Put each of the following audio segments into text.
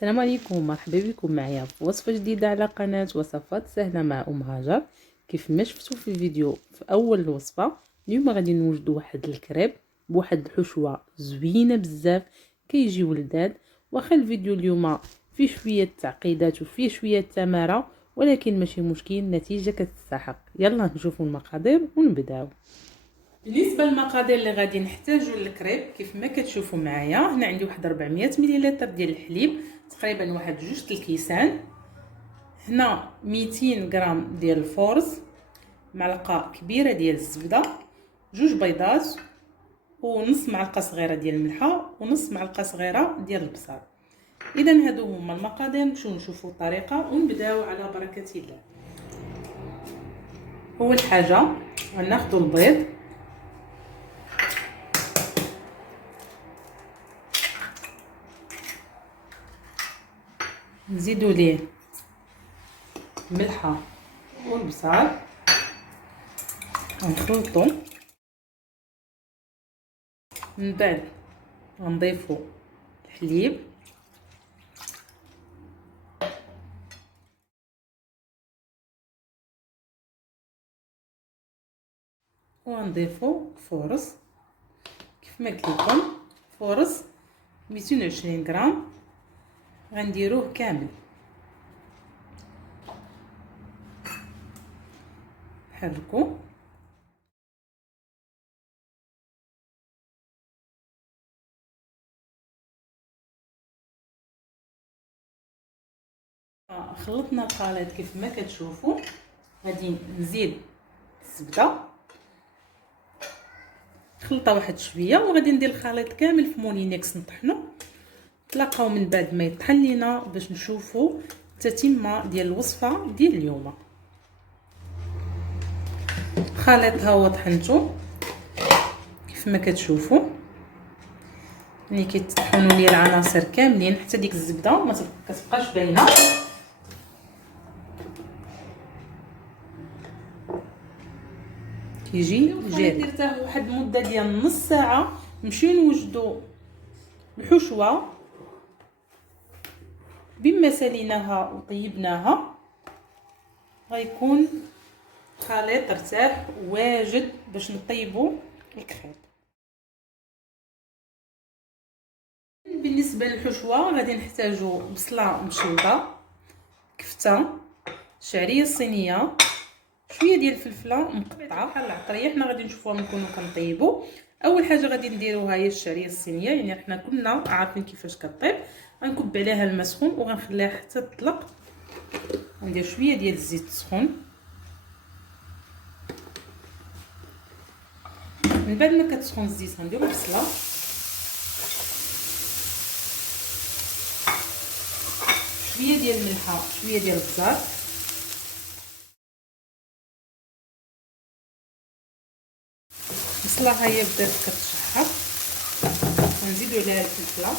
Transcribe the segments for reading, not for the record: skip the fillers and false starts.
السلام عليكم، مرحبا بكم معايا في وصفه جديده على قناه وصفات سهله مع ام هاجر. كيف ما شفتوا في الفيديو في اول الوصفه، اليوم غادي نوجدوا واحد الكريب بواحد الحشوه زوينه بزاف كيجيو لذاذ. واخا الفيديو اليوم فيه شويه تعقيدات وفيه شويه تماره، ولكن ماشي مشكل، النتيجه كتستحق. يلا نشوفوا المقادير ونبداو. بالنسبه للمقادير اللي غادي نحتاجو للكريب، كيف ما كتشوفوا معايا هنا عندي واحد 400 ملل ديال الحليب، تقريبا واحد 2 الكيسان. هنا 200 غرام ديال الفورز، معلقه كبيره ديال الزبده، 2 بيضات، ونص معلقه صغيره ديال الملحه، ونص معلقه صغيره ديال البصل. اذا هادو هما المقادير، نمشيو نشوفوا الطريقه ونبداو على بركه الله. اول حاجه غناخذوا البيض، نزيدوا ليه الملحه والبصل، نخلطو، من بعد غنضيفو الحليب، وغنضيفو الفورز. كيف ما قلت لكم فورز 220 غرام غنديروه كامل، نحركو. خلطنا الخليط كيف ما كتشوفوا. غادي نزيد الزبده، خلطه واحد شويه، وغادي ندير الخليط كامل في مولينيكس نطحنو. نتلاقاو من بعد ما يطحن لينا باش نشوفوا التتمه ديال الوصفه ديال اليوم. الخليط ها هو طحنتو كيف ما كتشوفوا، ملي كيتطحنوا لي العناصر كاملين حتى ديك الزبده ما كتبقاش باينه. كيجي جاري. درته واحد المده ديال نص ساعه، نمشيو نوجدوا الحشوه بما ساليناها وطيبناها. غيكون خليط ارتاح واجد باش نطيبوا الكريب. بالنسبه للحشوه غادي نحتاجوا بصله مشلطه، كفته، شعريه صينيه، شويه ديال الفلفله مقطعه بحال العطريه. حنا غادي نشوفوها نكونوا كنطيبوا. اول حاجه غادي نديروها هي الشعريه الصينيه، يعني حنا كنا عارفين كيفاش كطيب. غنكب عليها الماء سخون وغنخليها حتى تطلق. غندير شويه ديال الزيت سخون، من بعد ما كتسخن الزيت غنديرو البصله، شويه ديال الملحه، شويه ديال البزار، البصله ها هي بدات كتشحر. غنزيدو عليها الفلفله،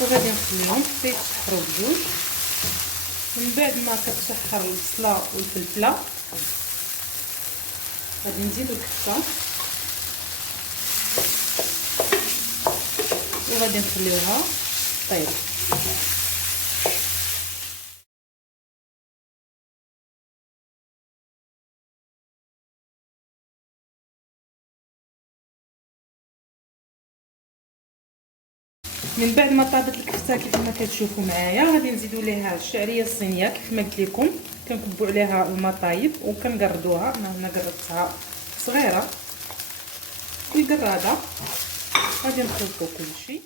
وغادي نخليهم حتى يتشحروا بجوج. من بعد ما كتشحر البصله والفلفله غادي نزيدو الكفته، وغادي نخليوها طيب. من بعد ما طابت الكفته كيف ما كتشوفوا معايا، غادي نزيدوا ليها الشعريه الصينيه. كيف ما قلت لكم كنكبوا عليها الماء طايب وكنقردوها. انا هنا قردتها صغيره في القراده. غادي نخلطوا كلشي.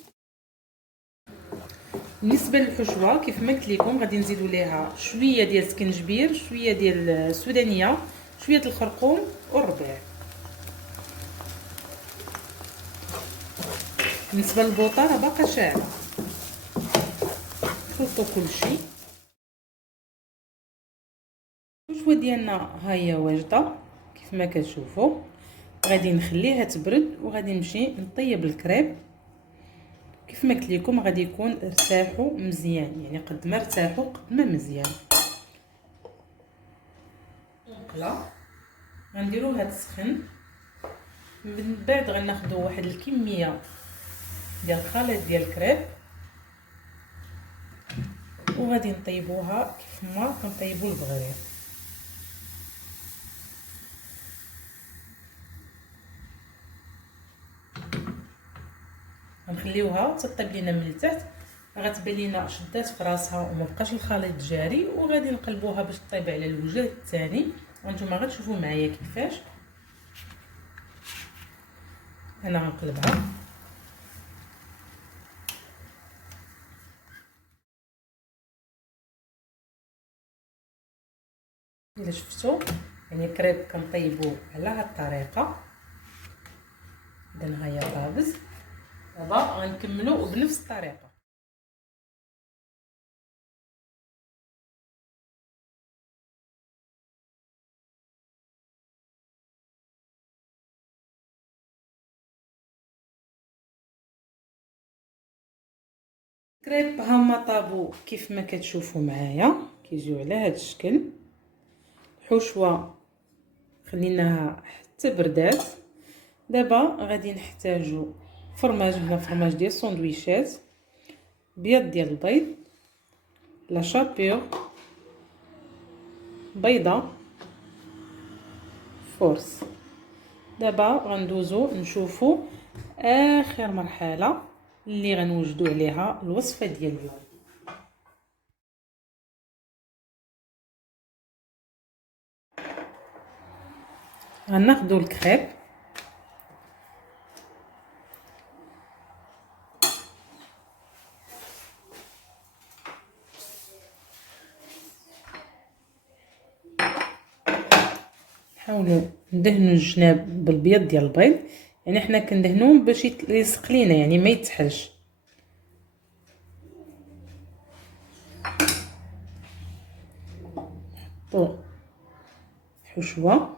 بالنسبه للحشوه كيف ما قلت لكم غادي نزيدوا ليها شويه ديال السكنجبير، شويه ديال السودانيه، شويه الخرقوم والربيع. بالنسبه للبوطه راه باقا شاعله. نخلطوا كلشي. الحشوه ديالنا ها هي واجده كيف ما كتشوفوا. غادي نخليها تبرد وغادي نمشي نطيب الكريب. كيف ما قلت لكم غادي يكون ارتاحوا مزيان، يعني قد ما ارتاحوا قد ما مزيان. المقله غنديروها تسخن، من بعد غناخدو واحد الكميه ديال الخليط ديال الكريب وغادي نطيبوها كيف ما كنطيبوا البغرير. غنخليوها تطيب لينا من التحت، غتبان لينا شدات في راسها وما بقاش الخليط جاري، وغادي نقلبوها باش طيب على الوجه الثاني. وانتم غتشوفوا معايا كيفاش انا غنقلبها. الا شفتوا يعني الكريب كنطيبوه على هاد الطريقه. اذا ها هي طابز، دابا غنكملوا بنفس الطريقه. الكريب هما طابو كيف ما كتشوفوا معايا، كيجيو على هذا الشكل. الحشوه خليناها حتى بردات. دابا غادي نحتاجو فرماج، هنا فرماج ديال الساندويشات، بيض ديال البيض، لا شابور، بيضه، فورس. دابا غندوزو نشوفو اخر مرحله اللي غنوجدو عليها الوصفه ديال اليوم. غناخدو الكريب نحاولوا ندهنوا الجناب بالبيض ديال البيض، يعني حنا كندهنوه باش يلصق لينا يعني ما يتحلش. نحطوا حشوه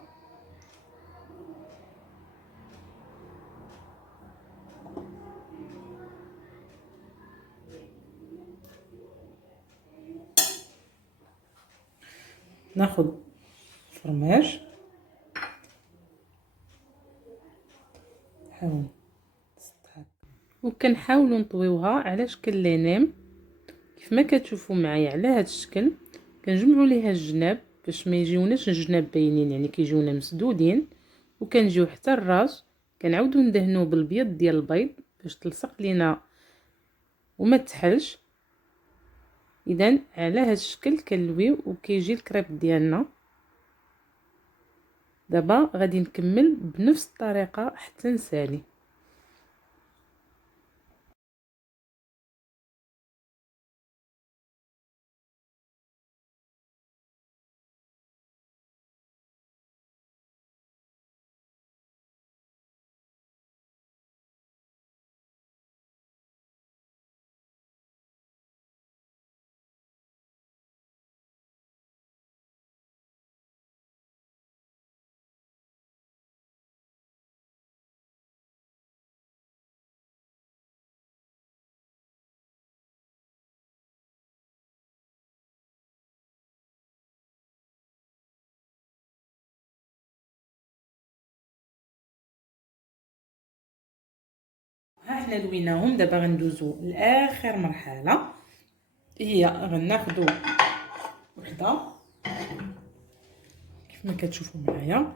ناخذ فرماج، نحاول وكنحاولوا نطويوها على شكل لينيم كيف ما كتشوفوا معايا على هذا الشكل. كنجمعوا ليها الجناب باش ما يجيوناش الجناب باينين، يعني كيجيونا مسدودين، وكنجيو حتى الراس كنعاودوا ندهنوه بالبيض ديال البيض باش تلصق لينا وما تحلش. اذا على هذا الشكل كنلويو وكيجي الكريب ديالنا. دابا غادي نكمل بنفس الطريقه حتى نسالي. ها حنا لويناهم، دابا غندوزو لاخر مرحله، هي غناخدو وحده كيف ما كتشوفوا معايا.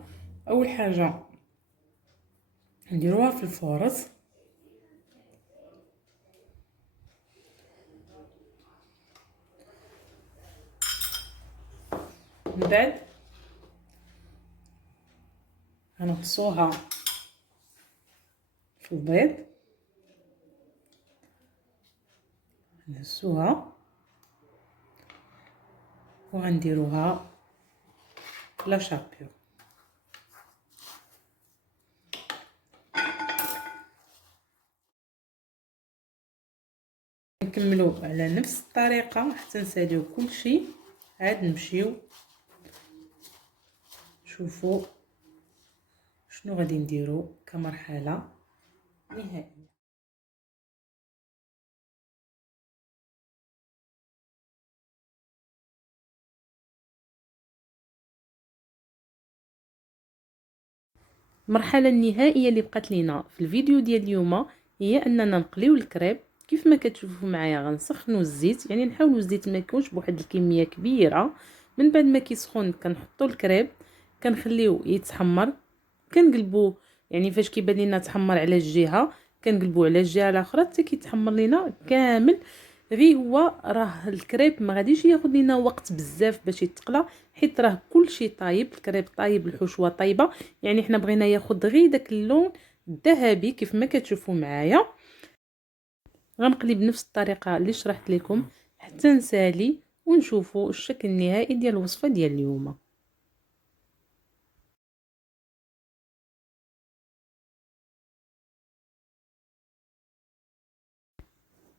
اول حاجه نديروها في الفورص، من بعد غنغصوها في البيض، نهزوها وغنديروها في لا شابيو. نكملو على نفس الطريقه حتى نساليو كلشي. عاد نمشيو شوفوا شنو غادي نديرو كمرحله نهائيه. المرحله النهائيه اللي بقات لينا في الفيديو ديال اليوم هي اننا نقليو الكريب. كيف ما كتشوفوا معايا غنسخنوا الزيت، يعني نحاولوا الزيت ما يكونش بواحد الكميه كبيره. من بعد ما كيسخن كنحطوا الكريب، كنخليوه يتحمر، كنقلبوه. يعني فاش كيبان لينا تحمر على الجهه كنقلبوه على الجهه الاخرى حتى كيتحمر لينا كامل. غير هو راه الكريب ما غاديش ياخذ لينا وقت بزاف باش يتقلى، حيت راه كلشي طايب، الكريب طايب، الحشوه طايبه. يعني حنا بغينا ياخذ غير داك اللون الذهبي كيف ما كتشوفوا معايا. غنقلي بنفس الطريقه اللي شرحت لكم حتى نسالي ونشوفوا الشكل النهائي ديال الوصفه ديال اليوم.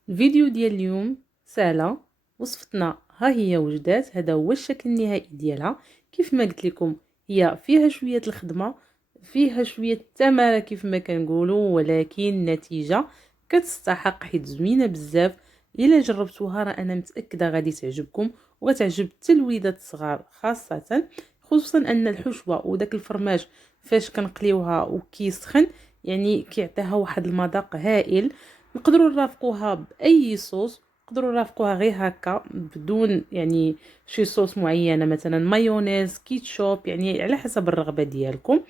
الفيديو ديال اليوم سهله، وصفتنا ها هي وجدات. هذا هو الشكل النهائي ديالها. كيف ما قلت لكم هي فيها شويه الخدمه، فيها شويه التماره كيف ما كنقولوا، ولكن النتيجه كتستحق حيت زوينه بزاف. الا جربتوها راه انا متاكده غادي تعجبكم وغتعجب حتى الوليدات الصغار خاصه، خصوصا ان الحشوه وداك الفرماج فاش كنقليوها وكيسخن يعني كيعطيها واحد المذاق هائل. نقدروا نرافقوها باي صوص، نقدروا نرافقوها غير هكا بدون يعني شي صوص معينه، مثلا مايونيز، كيتشوب، يعني على حسب الرغبه ديالكم.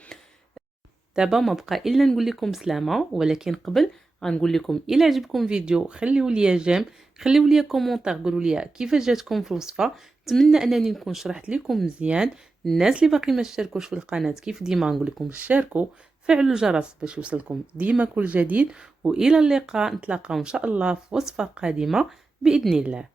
دابا ما بقى الا نقول لكم سلامه، ولكن قبل غنقول لكم الا عجبكم فيديو خليوا لي جيم، خليوا لي كومونتير، قولوا لي كيفاش جاتكم في الوصفه. نتمنى انني نكون شرحت لكم مزيان. الناس اللي باقي ما اشتركوش في القناه كيف ديما نقول لكم اشتركوا، فعلوا الجرس باش يوصلكم ديما كل جديد. والى اللقاء، نتلاقاو ان شاء الله في وصفه قادمه باذن الله.